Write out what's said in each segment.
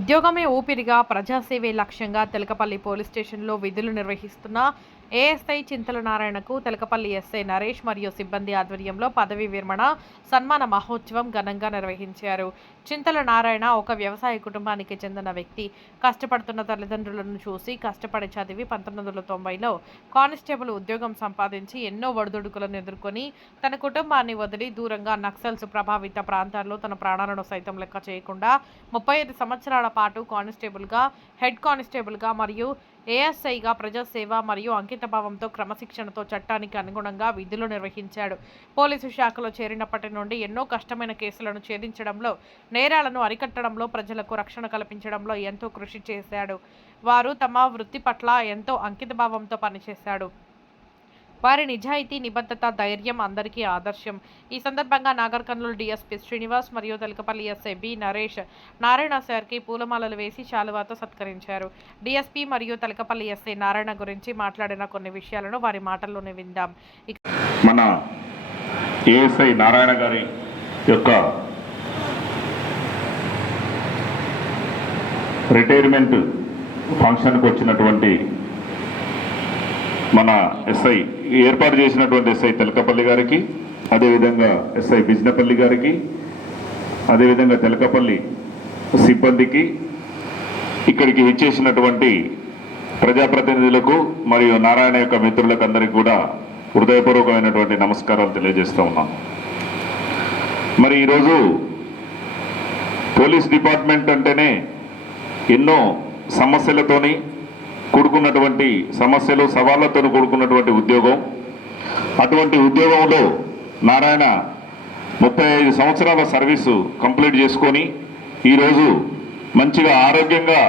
ఉద్యోగమే ఊపిరిగా ప్రజాసేవే లక్ష్యంగా తెలకపల్లి పోలీస్ స్టేషన్లో విధులు నిర్వహిస్తున్న ఏఎస్ఐ చింతల నారాయణకు తెలకపల్లి ఎస్ఐ నరేష్ మరియు సిబ్బంది ఆధ్వర్యంలో పదవీ విరమణ సన్మాన మహోత్సవం ఘనంగా నిర్వహించారు. చింతల నారాయణ ఒక వ్యవసాయ కుటుంబానికి చెందిన వ్యక్తి. కష్టపడుతున్న తల్లిదండ్రులను చూసి కష్టపడి చదివి పంతొమ్మిది వందల తొంభైలో కానిస్టేబుల్ ఉద్యోగం సంపాదించి ఎన్నో ఒడిదుడుకులను ఎదుర్కొని తన కుటుంబాన్ని వదిలి దూరంగా నక్సల్స్ ప్రభావిత ప్రాంతాల్లో తన ప్రాణాలను సైతం లెక్క చేయకుండా ముప్పై ఐదు సంవత్సరాల పాటు కానిస్టేబుల్గా హెడ్ కానిస్టేబుల్గా మరియు ఏఎస్ఐగా ప్రజాసేవ మరియు అంకితభావంతో క్రమశిక్షణతో చట్టానికి అనుగుణంగా విధులు నిర్వహించాడు. పోలీసు శాఖలో చేరినప్పటి నుండి ఎన్నో కష్టమైన కేసులను ఛేదించడంలో నేరాలను అరికట్టడంలో ప్రజలకు రక్షణ కల్పించడంలో ఎంతో కృషి చేశాడు. వారు తమ వృత్తి పట్ల ఎంతో అంకితభావంతో పనిచేశాడు. వారి నిజాయితీ నిబద్ధత ధైర్యం అందరికీ ఆదర్శం. ఈ సందర్భంగా నాగర్ కర్నూలు డిఎస్పీ శ్రీనివాస్ మరియు తెలకపల్లి ఎస్ఐ బి నరేష్ నారాయణ సార్కి పూలమాలలు వేసి శాలువాతో సత్కరించారు. డిఎస్పీ మరియు తలకపల్లి ఎస్ఐ నారాయణ గురించి మాట్లాడిన కొన్ని విషయాలను వారి మాటల్లోనే విందాం. మన ఏఎస్ఐ నారాయణ గారి యొక్క రిటైర్మెంట్ ఫంక్షన్కి వచ్చినటువంటి మన ఎస్ఐ ఏర్పాటు చేసినటువంటి ఎస్ఐ తెలకపల్లి గారికి అదేవిధంగా ఎస్ఐ బిజినపల్లి గారికి అదేవిధంగా తెలకపల్లి సిబ్బందికి ఇక్కడికి ఇచ్చేసినటువంటి ప్రజాప్రతినిధులకు మరియు నారాయణ యొక్క మిత్రులకు అందరికీ కూడా హృదయపూర్వకమైనటువంటి నమస్కారాలు తెలియజేస్తూ ఉన్నాను మరి ఈరోజు పోలీస్ డిపార్ట్మెంట్ అంటేనే ఎన్నో సమస్యలతోని కూడుకున్నటువంటి సమస్యలు సవాళ్ళతో కూడుకున్నటువంటి ఉద్యోగం. అటువంటి ఉద్యోగంలో నారాయణ ముప్పై ఐదు సంవత్సరాల సర్వీసు కంప్లీట్ చేసుకొని ఈరోజు మంచిగా ఆరోగ్యంగా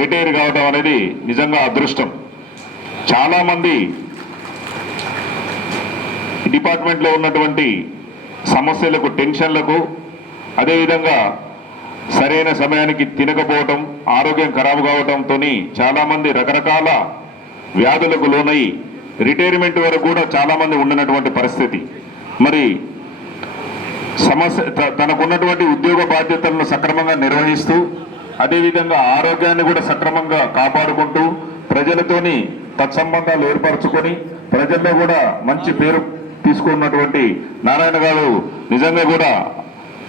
రిటైర్ కావడం అనేది నిజంగా అదృష్టం. చాలామంది డిపార్ట్మెంట్లో ఉన్నటువంటి సమస్యలకు టెన్షన్లకు అదేవిధంగా సరైన సమయానికి తినకపోవటం ఆరోగ్యం ఖరాబు కావటంతో చాలామంది రకరకాల వ్యాధులకు లోనై రిటైర్మెంట్ వరకు కూడా చాలామంది ఉండనటువంటి పరిస్థితి. మరి సమస్య తనకున్నటువంటి ఉద్యోగ బాధ్యతలను సక్రమంగా నిర్వహిస్తూ అదేవిధంగా ఆరోగ్యాన్ని కూడా సక్రమంగా కాపాడుకుంటూ ప్రజలతోని తత్సంబంధాలు ఏర్పరచుకొని ప్రజల్లో కూడా మంచి పేరు తీసుకున్నటువంటి నారాయణ గారు నిజంగా కూడా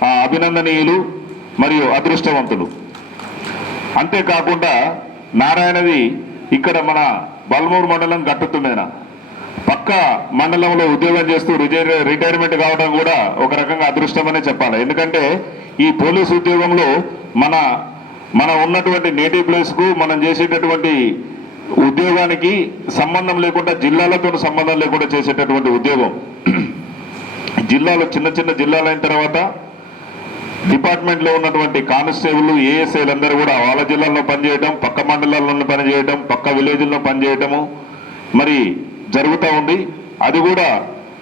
ఆ, అభినందనీయులు. మరియు అదృష్టవంతులు. అంతేకాకుండా నారాయణది ఇక్కడ మన బల్మూరు మండలం గట్టుతుమేన పక్క మండలంలో ఉద్యోగం చేస్తూ రిటైర్ రిటైర్మెంట్ కావడం కూడా ఒక రకంగా అదృష్టమనే చెప్పాలి. ఎందుకంటే ఈ పోలీస్ ఉద్యోగంలో మన మన ఉన్నటువంటి నేటివ్ ప్లేస్కు మనం చేసేటటువంటి ఉద్యోగానికి సంబంధం లేకుండా జిల్లాలతో సంబంధం లేకుండా చేసేటటువంటి ఉద్యోగం. జిల్లాలో చిన్న చిన్న జిల్లాలు అయిన తర్వాత డిపార్ట్మెంట్లో ఉన్నటువంటి కానిస్టేబుల్ ఏఎస్ఐలు అందరూ కూడా వాళ్ళ జిల్లాల్లో పనిచేయడం పక్క మండలాల్లో పనిచేయడం పక్క విలేజ్లో పనిచేయటము మరి జరుగుతూ ఉంది. అది కూడా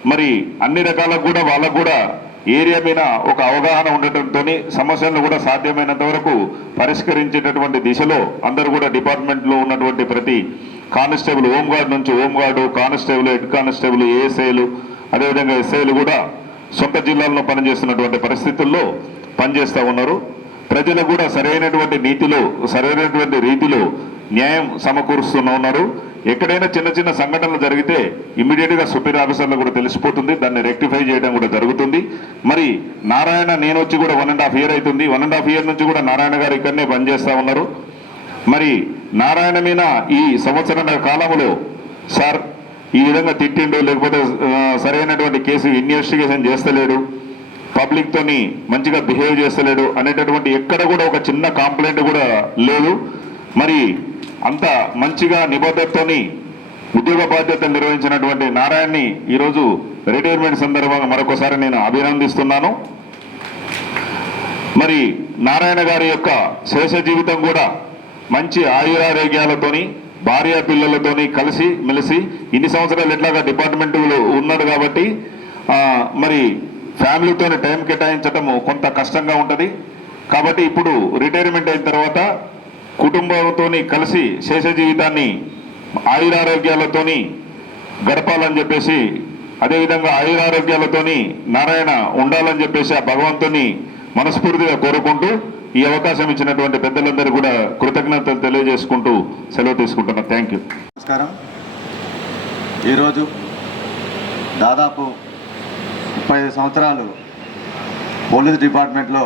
మరి అన్ని రకాలకు కూడా వాళ్ళకు కూడా ఏరియా మీద ఒక అవగాహన ఉండటంతో సమస్యలను కూడా సాధ్యమైనంత వరకు పరిష్కరించేటటువంటి దిశలో అందరూ కూడా డిపార్ట్మెంట్లో ఉన్నటువంటి ప్రతి కానిస్టేబుల్ హోంగార్డ్ నుంచి home guard constable head constable ఏఎస్ఐలు అదేవిధంగా ఎస్ఐలు కూడా సొంత జిల్లాల్లో పనిచేస్తున్నటువంటి పరిస్థితుల్లో పనిచేస్తూ ఉన్నారు. ప్రజలకు కూడా సరైనటువంటి నీతిలో సరైనటువంటి రీతిలో న్యాయం సమకూరుస్తూనే ఉన్నారు. ఎక్కడైనా చిన్న చిన్న సంఘటనలు జరిగితే ఇమ్మీడియట్గా సుపీరియర్ ఆఫీసర్లకు కూడా తెలిసిపోతుంది. దాన్ని రెక్టిఫై చేయడం కూడా జరుగుతుంది. మరి నారాయణ నేను వచ్చి కూడా వన్ అండ్ హాఫ్ ఇయర్ అవుతుంది. వన్ అండ్ హాఫ్ ఇయర్ నుంచి కూడా నారాయణ గారు ఇక్కడనే పనిచేస్తూ ఉన్నారు. మరి నారాయణ మీద ఈ సంవత్సరాల కాలంలో సార్ ఈ విధంగా తిట్టిండు లేకపోతే సరైనటువంటి కేసు ఇన్వెస్టిగేషన్ చేస్తలేడు పబ్లిక్ తోని మంచిగా బిహేవ్ చేస్తలేడు అనేటటువంటి ఎక్కడ కూడా ఒక చిన్న కాంప్లైంట్ కూడా లేదు. మరి అంత మంచిగా నిబద్ధతతోని ఉద్యోగ బాధ్యతలు నిర్వహించినటువంటి నారాయణ్ని ఈరోజు రిటైర్మెంట్ సందర్భంగా మరొకసారి నేను అభినందిస్తున్నాను. మరి నారాయణ గారి యొక్క శేష జీవితం కూడా మంచి ఆయురారోగ్యాలతోని భార్య పిల్లలతోని కలిసి మెలిసి ఇన్ని సంవత్సరాలు ఎట్లాగా డిపార్ట్మెంట్లో ఉన్నాడు కాబట్టి మరి ఫ్యామిలీతోని టైం కేటాయించటము కొంత కష్టంగా ఉంటుంది. కాబట్టి ఇప్పుడు రిటైర్మెంట్ అయిన తర్వాత కుటుంబంతో కలిసి శేష జీవితాన్ని ఆయురారోగ్యాలతోని గడపాలని చెప్పేసి అదేవిధంగా ఆయురారోగ్యాలతోని నారాయణ ఉండాలని చెప్పేసి ఆ భగవంతుని మనస్ఫూర్తిగా కోరుకుంటూ ఈ అవకాశం ఇచ్చినటువంటి పెద్దలందరూ కూడా కృతజ్ఞతలు తెలియజేసుకుంటూ సెలవు తీసుకుంటున్నాను థ్యాంక్ యూ. నమస్కారం. ఈరోజు దాదాపు ముప్పై ఐదు సంవత్సరాలు పోలీస్ డిపార్ట్మెంట్లో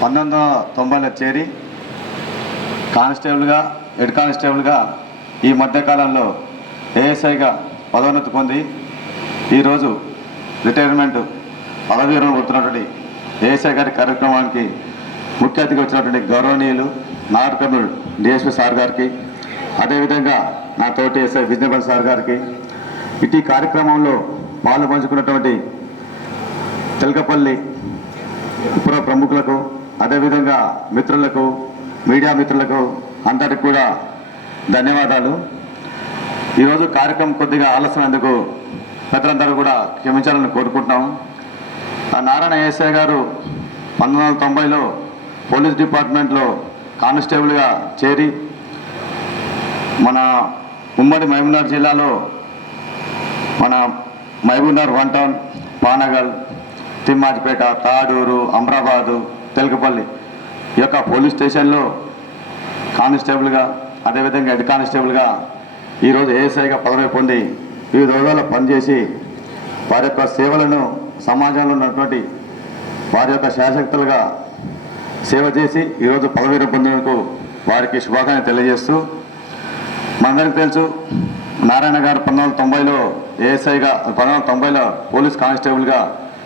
పంతొమ్మిది వందల తొంభైలో చేరి కానిస్టేబుల్గా హెడ్ కానిస్టేబుల్గా ఈ మధ్యకాలంలో ఏఎస్ఐగా పదోన్నతి పొంది ఈరోజు రిటైర్మెంట్ పదవి విరమణ ఏఎస్ఐ గారి కార్యక్రమానికి ముఖ్య అతిథిగా వచ్చినటువంటి గౌరవనీయులు నాగరికర్ణుడు డిఎస్పి సార్ గారికి అదేవిధంగా నా తోటి ఎస్ఐ విజయనగర్ సార్ గారికి ఇటీ కార్యక్రమంలో పాలు పంచుకున్నటువంటి తెలకపల్లి పుర ప్రముఖులకు అదేవిధంగా మిత్రులకు మీడియా మిత్రులకు అందరికి కూడా ధన్యవాదాలు. ఈరోజు కార్యక్రమం కొద్దిగా ఆలస్యమైనందుకు పెద్దలందరూ కూడా క్షమించాలని కోరుకుంటున్నాం. ఆ నారాయణ ఏసఐ గారు పంతొమ్మిది వందల తొంభైలో పోలీస్ డిపార్ట్మెంట్లో కానిస్టేబుల్గా చేరి మన ఉమ్మడి మహబూబ్నగర్ జిల్లాలో మన మహబూబ్నగర్ వన్ టౌన్ పానగల్ తిమ్మాజిపేట తాడూరు అమరాబాదు తెలకపల్లి ఈ యొక్క పోలీస్ స్టేషన్లో కానిస్టేబుల్గా అదేవిధంగా హెడ్ కానిస్టేబుల్గా ఈరోజు ఏఎస్ఐగా పదవి పొంది వివిధ హోదాలో పనిచేసి వారి యొక్క సేవలను సమాజంలో ఉన్నటువంటి వారి యొక్క శాసక్తులుగా సేవ చేసి ఈరోజు పదవి పొందేందుకు వారికి శుభాకాంక్షలు తెలియజేస్తూ మనందరికీ తెలుసు నారాయణ గారు పంతొమ్మిది వందల తొంభైలో ఏఎస్ఐగా పంతొమ్మిది తొంభైలో పోలీస్ కానిస్టేబుల్గా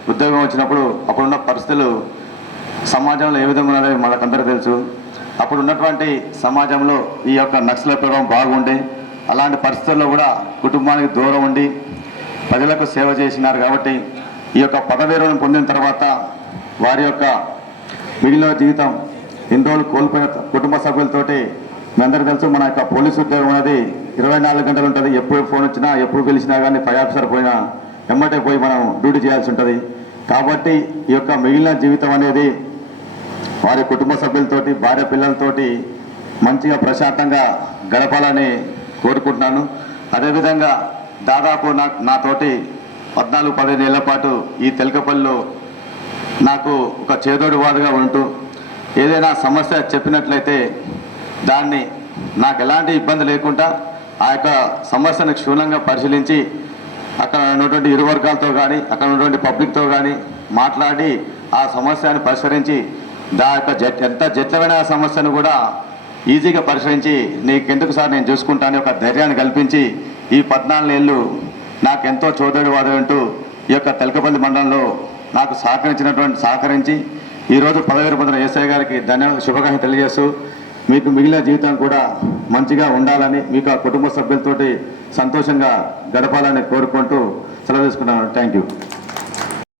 ఉద్యోగం వచ్చినప్పుడు అప్పుడున్న పరిస్థితులు సమాజంలో ఏ విధంగా ఉన్నాయో మనకందరూ తెలుసు. అప్పుడు ఉన్నటువంటి సమాజంలో ఈ యొక్క నక్సల ప్రభావం బాగుండే అలాంటి పరిస్థితుల్లో కూడా కుటుంబానికి దూరం ఉండి ప్రజలకు సేవ చేసినారు కాబట్టి ఈ యొక్క పదవీరులను పొందిన తర్వాత వారి యొక్క మిగిలిన జీవితం ఇన్ని రోజులు కోల్పోయిన కుటుంబ సభ్యులతోటి మీ అందరికీ తెలుసు మన యొక్క పోలీస్ ఉద్యోగం అనేది ఇరవై నాలుగు గంటలు ఉంటుంది. ఎప్పుడు ఫోన్ వచ్చినా ఎప్పుడు పిలిచినా కానీ ఫైవ్ ఆఫీసర్ పోయినా ఎమ్మటే పోయి మనం డ్యూటీ చేయాల్సి ఉంటుంది. కాబట్టి ఈ యొక్క మిగిలిన జీవితం అనేది వారి కుటుంబ సభ్యులతోటి భార్య పిల్లలతోటి మంచిగా ప్రశాంతంగా గడపాలని కోరుకుంటున్నాను. అదేవిధంగా దాదాపు నా నాతోటి పద్నాలుగు పదిహేను ఏళ్ళ పాటు ఈ తెలకపల్లిలో నాకు ఒక చేదోడు వాదుగా ఉంటూ ఏదైనా సమస్య చెప్పినట్లయితే దాన్ని నాకు ఎలాంటి ఇబ్బంది లేకుండా ఆ యొక్క సమస్యను క్షుణ్ణంగా పరిశీలించి అక్కడ ఉన్నటువంటి ఇరు వర్గాలతో కానీ అక్కడ ఉన్నటువంటి పబ్లిక్తో కానీ మాట్లాడి ఆ సమస్యను పరిష్కరించి దా యొక్క జట్ ఎంత జట్లమైన ఆ సమస్యను కూడా ఈజీగా పరిష్కరించి నీకెందుకు సార్ నేను చూసుకుంటాను ఒక ధైర్యాన్ని కల్పించి ఈ పద్నాలుగు ఏళ్ళు నాకు ఎంతో చోదడి వాదంటూ ఈ యొక్క తెలకపల్లి మండలంలో నాకు సహకరించినటువంటి సహకరించి ఈరోజు పదవి పొందిన ఎస్ఐ గారికి ధన్యవాద శుభాకాంక్షలు తెలియజేస్తూ మీకు మిగిలిన జీవితం కూడా మంచిగా ఉండాలని మీకు ఆ కుటుంబ సభ్యులతోటి సంతోషంగా గడపాలని కోరుకుంటూ సెలవు తీసుకున్నాను థ్యాంక్ యూ